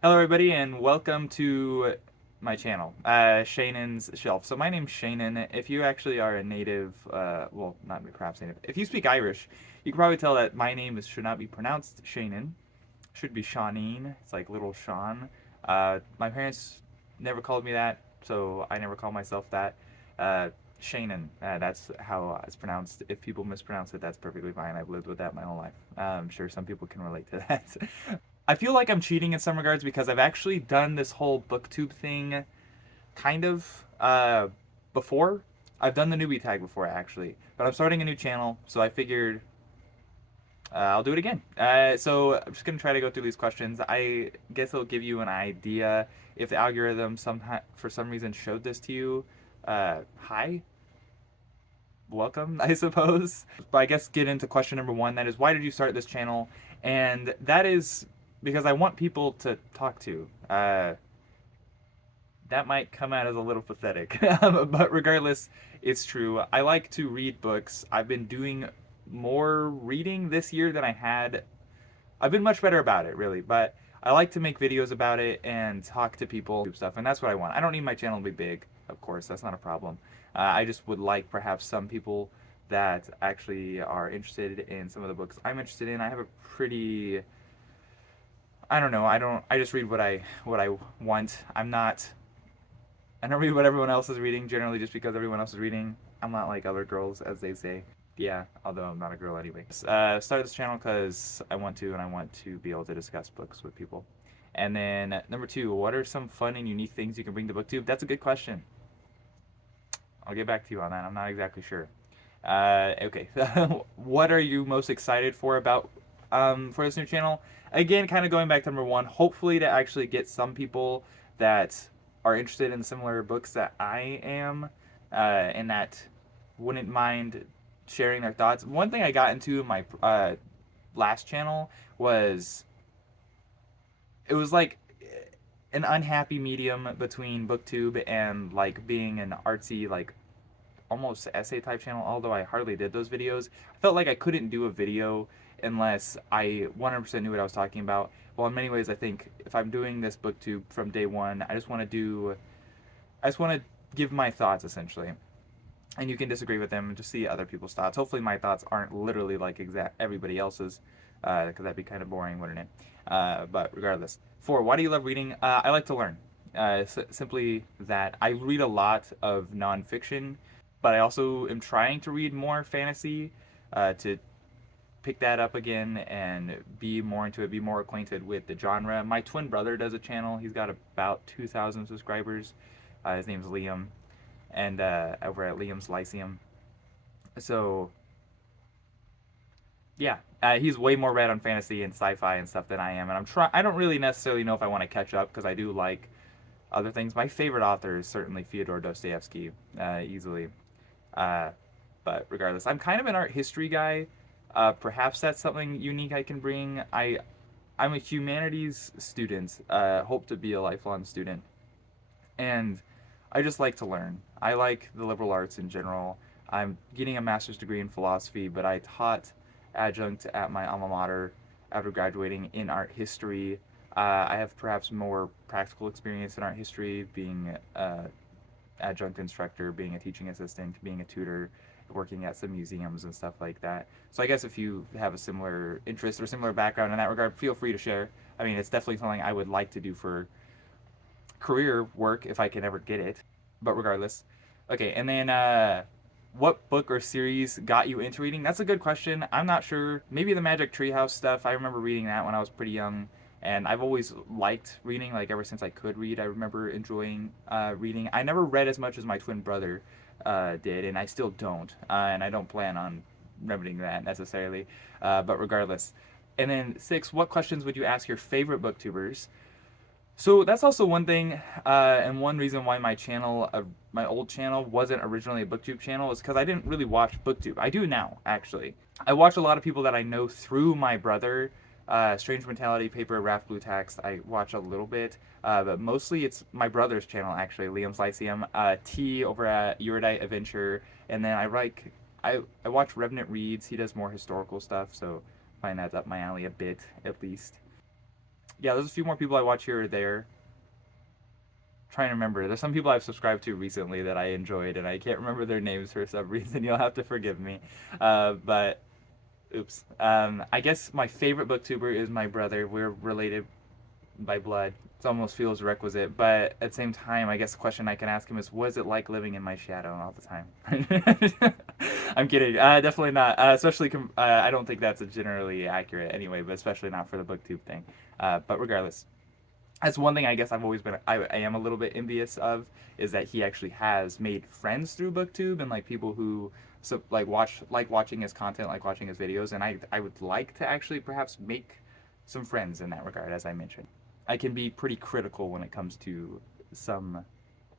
Hello, everybody, and welcome to my channel, Shannon's Shelf. So my name's Shannon. If you actually are a native, well, not perhaps native, if you speak Irish, you can probably tell that my name should not be pronounced Shannon. It should be Shawneen. It's like little Sean. My parents never called me that, so I never call myself that. Uh, Shannon, that's how it's pronounced. If people mispronounce it, that's perfectly fine. I've lived with that my whole life. I'm sure some people can relate to that. I feel like I'm cheating in some regards because I've actually done this whole BookTube thing kind of before. I've done the newbie tag before actually, but I'm starting a new channel, so I figured I'll do it again. So I'm just gonna try to go through these questions. I guess it'll give you an idea if the algorithm somehow for some reason showed this to you. Hi, welcome, I suppose. But I guess get into question number one. That is, why did you start this channel? And that is because I want people to talk to. That might come out as a little pathetic, but regardless, it's true. I like to read books. I've been doing more reading this year than I had. I've been much better about it, really, but I like to make videos about it and talk to people, stuff, and that's what I want. I don't need my channel to be big, of course, that's not a problem. I just would like perhaps some people that actually are interested in some of the books I'm interested in. I have a pretty, I don't know, I just read what I want. I don't read what everyone else is reading generally just because everyone else is reading. I'm not like other girls, as they say. Yeah, although I'm not a girl anyway. Started this channel because I want to, and I want to be able to discuss books with people. And then number two, what are some fun and unique things you can bring to BookTube? That's a good question. I'll get back to you on that. I'm not exactly sure. Okay, what are you most excited for this new channel? Again, kind of going back to number one, hopefully to actually get some people that are interested in similar books that I am, and that wouldn't mind sharing their thoughts. One thing I got into in my last channel was it was like an unhappy medium between BookTube and like being an artsy like almost essay type channel, although I hardly did those videos. I felt like I couldn't do a video unless I 100% knew what I was talking about. Well, in many ways, I think if I'm doing this booktube from day one, I just want to give my thoughts essentially. And you can disagree with them and just see other people's thoughts. Hopefully, my thoughts aren't literally like exact everybody else's, because that'd be kind of boring, wouldn't it? But regardless, four. Why do you love reading? I like to learn. Simply that I read a lot of nonfiction, but I also am trying to read more fantasy to pick that up again and be more into it, be more acquainted with the genre. My twin brother does a channel. He's got about 2,000 subscribers. His name's Liam, and over at Liam's Lyceum. So yeah, he's way more read on fantasy and sci-fi and stuff than I am, and I don't really necessarily know if I want to catch up because I do like other things. My favorite author is certainly Fyodor Dostoevsky, easily. Uh, but regardless, I'm kind of an art history guy. Perhaps that's something unique I can bring. I'm a humanities student. Hope to be a lifelong student, and I just like to learn. I like the liberal arts in general. I'm getting a master's degree in philosophy, but I taught adjunct at my alma mater after graduating in art history. I have perhaps more practical experience in art history, being adjunct instructor, being a teaching assistant, being a tutor, working at some museums and stuff like that. So I guess if you have a similar interest or similar background in that regard, feel free to share. I mean, it's definitely something I would like to do for career work if I can ever get it. But regardless. Okay, and then what book or series got you into reading? That's a good question. I'm not sure. Maybe the Magic Treehouse stuff. I remember reading that when I was pretty young. And I've always liked reading, like ever since I could read. I remember enjoying reading. I never read as much as my twin brother did, and I still don't. And I don't plan on remedying that necessarily. But regardless. And then six, what questions would you ask your favorite booktubers? So that's also one thing, and one reason why my old channel, wasn't originally a BookTube channel is because I didn't really watch BookTube. I do now, actually. I watch a lot of people that I know through my brother. Strange Mentality, Paper, Raft, Blue Text, I watch a little bit, but mostly it's my brother's channel, actually, Liam's Lyceum. T over at Erudite Adventure, and then I watch Revenant Reads. He does more historical stuff, so I find that's up my alley a bit, at least. Yeah, there's a few more people I watch here or there. Trying to remember. There's some people I've subscribed to recently that I enjoyed, and I can't remember their names for some reason. You'll have to forgive me. But oops. I guess my favorite booktuber is my brother. We're related by blood. It almost feels requisite, but at the same time, I guess the question I can ask him is, "Was it like living in my shadow all the time?" I'm kidding. Definitely not. Especially, I don't think that's a generally accurate anyway, but especially not for the booktube thing. But regardless, that's one thing I guess I've always been I am a little bit envious of, is that he actually has made friends through booktube, and like people who watching his content, like watching his videos, and I would like to actually perhaps make some friends in that regard. As I mentioned, I can be pretty critical when it comes to some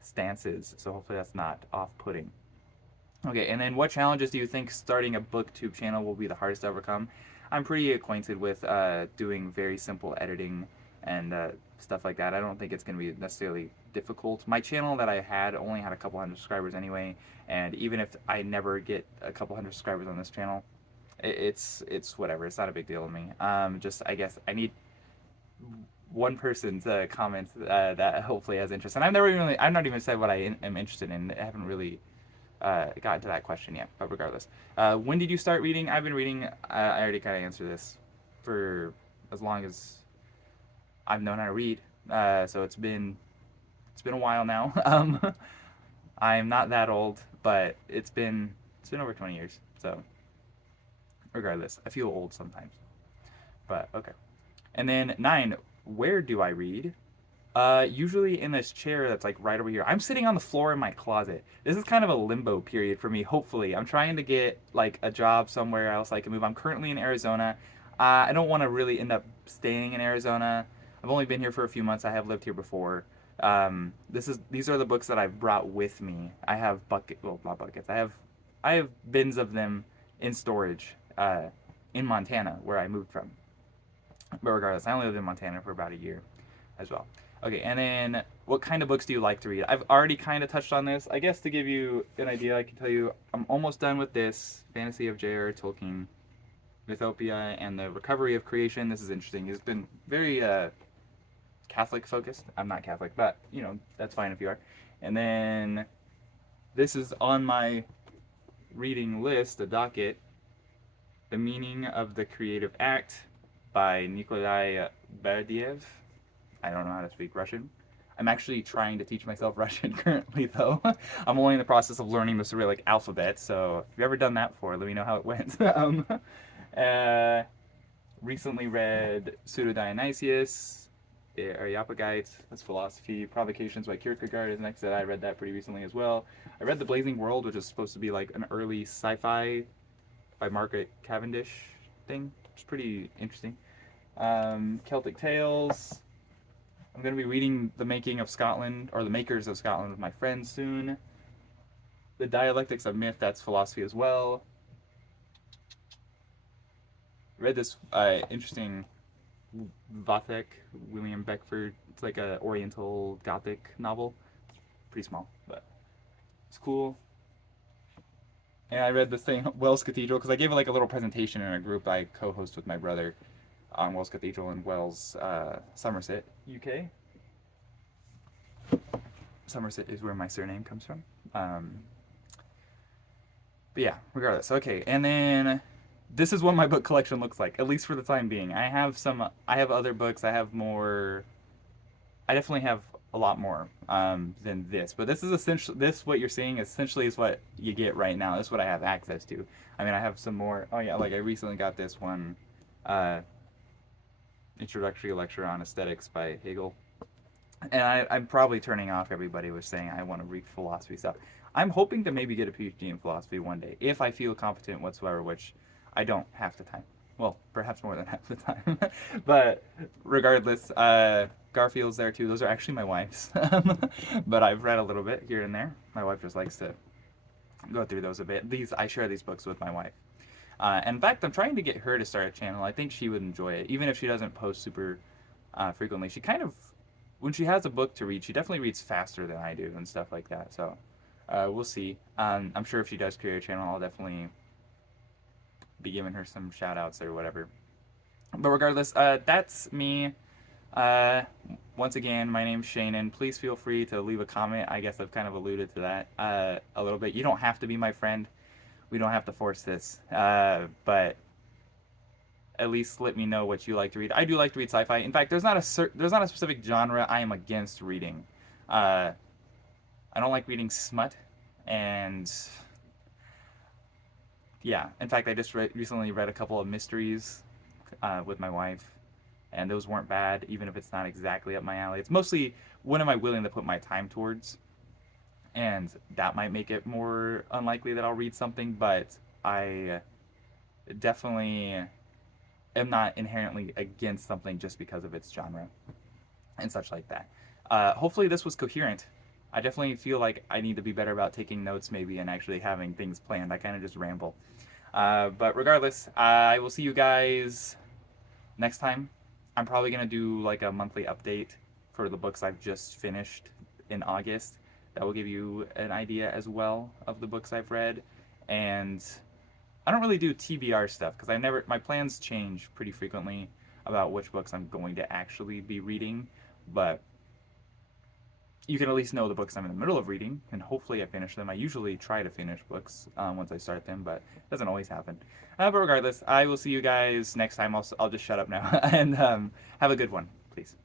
stances, so hopefully that's not off-putting. Okay, and then what challenges do you think starting a booktube channel will be the hardest to overcome? I'm pretty acquainted with doing very simple editing and stuff like that. I don't think it's going to be necessarily difficult. My channel that I had only had a couple hundred subscribers anyway, and even if I never get a couple hundred subscribers on this channel, it's whatever. It's not a big deal to me. Just I guess I need one person to comment that hopefully has interest, and I've not even said what I am interested in. I haven't really gotten to that question yet, but regardless. When did you start reading? I've been reading, I already kind of answered this, for as long as I've known how to read. So it's been a while now. I'm not that old, but it's been over 20 years. So regardless, I feel old sometimes. But okay. And then 9, where do I read? Usually in this chair that's like right over here. I'm sitting on the floor in my closet. This is kind of a limbo period for me, hopefully. I'm trying to get like a job somewhere else I can move. I'm currently in Arizona. I don't want to really end up staying in Arizona. I've only been here for a few months. I have lived here before. These are the books that I've brought with me. I have not buckets. I have bins of them in storage in Montana, where I moved from. But regardless, I only lived in Montana for about a year as well. Okay, and then what kind of books do you like to read? I've already kind of touched on this. I guess to give you an idea, I can tell you I'm almost done with this Fantasy of J.R. Tolkien, Mythopia, and the Recovery of Creation. This is interesting. It's been very Catholic focused. I'm not Catholic, but you know, that's fine if you are. And then this is on my reading list, the docket, The Meaning of the Creative Act by Nikolai Berdiev. I don't know how to speak Russian. I'm actually trying to teach myself Russian currently, though. I'm only in the process of learning the Cyrillic alphabet, so if you've ever done that before, let me know how it went. Recently read Pseudo Dionysius, Areopagite, that's philosophy. Provocations by Kierkegaard is next. I read that pretty recently as well. I read The Blazing World, which is supposed to be like an early sci-fi by Margaret Cavendish thing. It's pretty interesting. Celtic Tales. I'm going to be reading The Making of Scotland, or The Makers of Scotland, with my friends soon. The Dialectics of Myth, that's philosophy as well. Read this interesting Vathek, William Beckford. It's like a Oriental Gothic novel. Pretty small, but it's cool. And I read this thing, Wells Cathedral, because I gave it like a little presentation in a group I co-host with my brother on Wells Cathedral in Wells, Somerset, UK. Somerset is where my surname comes from. But yeah, regardless. Okay, and then this is what my book collection looks like, at least for the time being. I have other books. I definitely have a lot more than this. But this is essentially, what you're seeing essentially is what you get right now. This is what I have access to. I mean, I have some more. Oh yeah, like I recently got this one, Introductory Lecture on Aesthetics by Hegel. And I'm probably turning off everybody with saying I want to read philosophy stuff. I'm hoping to maybe get a PhD in philosophy one day, if I feel competent whatsoever, which I don't half the time. Well, perhaps more than half the time. But regardless, Garfield's there too. Those are actually my wife's. But I've read a little bit here and there. My wife just likes to go through those a bit. I share these books with my wife. And in fact, I'm trying to get her to start a channel. I think she would enjoy it, even if she doesn't post super frequently. She kind of, when she has a book to read, she definitely reads faster than I do and stuff like that. So we'll see. I'm sure if she does create a channel, I'll definitely be giving her some shout outs or whatever. But regardless, that's me. Uh, Once again, my name's Shannon. Please feel free to leave a comment. I guess I've kind of alluded to that a little bit. You don't have to be my friend. We don't have to force this. But at least let me know what you like to read. I do like to read sci-fi. In fact, there's not a specific genre I am against reading. Uh, I don't like reading smut, and yeah. In fact, I just recently read a couple of mysteries with my wife, and those weren't bad, even if it's not exactly up my alley. It's mostly what am I willing to put my time towards, and that might make it more unlikely that I'll read something. But I definitely am not inherently against something just because of its genre and such like that. Hopefully, this was coherent. I definitely feel like I need to be better about taking notes, maybe, and actually having things planned. I kind of just ramble. But regardless, I will see you guys next time. I'm probably going to do like a monthly update for the books I've just finished in August. That will give you an idea as well of the books I've read. And I don't really do TBR stuff because my plans change pretty frequently about which books I'm going to actually be reading. But you can at least know the books I'm in the middle of reading, and hopefully I finish them. I usually try to finish books once I start them, but it doesn't always happen. But regardless, I will see you guys next time. I'll just shut up now and have a good one, please.